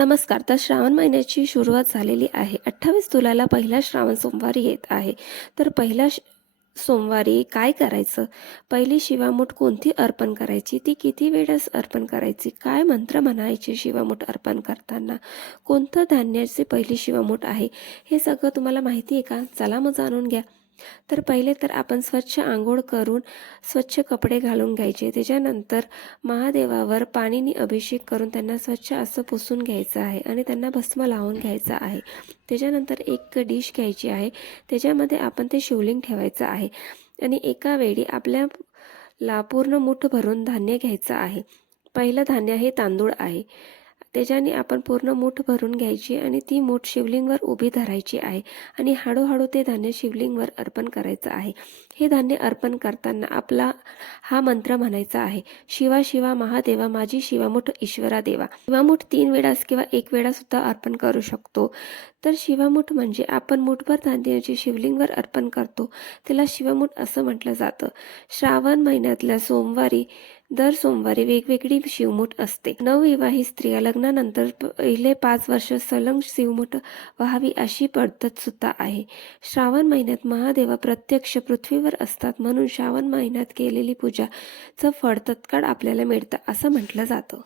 नमस्कार. तर श्रावण महिन्याची सुरुवात झालेली आहे. अठ्ठावीस तुलाला पहिला श्रावण सोमवारी येत आहे. तर पहिला श- सोमवारी काय करायचं? पहिली शिवामूठ कोणती अर्पण करायची? ती किती वेळेस अर्पण करायची? काय मंत्र म्हणायचे शिवामूठ अर्पण करताना? कोणतं धान्याची पहिली शिवामूठ आहे? हे सगळं तुम्हाला माहिती आहे का? चला मग जाणून घ्या. तर पहिले तर आपण स्वच्छ आंघोळ करून स्वच्छ कपडे घालून घ्यायचे. त्याच्यानंतर महादेवावर पाणीनी अभिषेक करून त्यांना स्वच्छ असं पुसून घ्यायचं आहे आणि त्यांना भस्म लावून घ्यायचं आहे. त्याच्यानंतर एक डिश घ्यायची आहे. त्याच्यामध्ये आपण ते शिवलिंग ठेवायचं आहे आणि एका वेळी आपल्याला पूर्ण मूठ भरून धान्य घ्यायचं आहे. पहिलं धान्य हे तांदूळ आहे. त्याच्याने आपण पूर्ण मूठ भरून घ्यायची आणि ती मूठ शिवलिंगवर उभी धरायची आहे आणि हळूहळू ते धान्य शिवलिंगवर अर्पण करायचं आहे. हे धान्य अर्पण करताना आपला हा मंत्र म्हणायचा आहे शिवा शिवा महादेवा माझी शिवामूठ ईश्वरा देवा. शिवामूठ तीन वेळास किंवा एक वेळा सुद्धा अर्पण करू शकतो. तर शिवामूठ म्हणजे आपण मूठभर धान्याचे शिवलिंगवर अर्पण करतो. त्याला शिवमुठ असं म्हटलं जातं. श्रावण महिन्यातल्या सोमवारी दर सोमवारी वेगवेगळी शिवमूठ असते. नवविवाहित स्त्रिया लग्नानंतर पहिले पाच वर्ष सलंग शिवमूठ व्हावी अशी पद्धत सुद्धा आहे. श्रावण महिन्यात महादेवा प्रत्यक्ष पृथ्वीवर असतात म्हणून श्रावण महिन्यात केलेली पूजाचं फळ तत्काळ आपल्याला मिळतं असं म्हटलं जातं.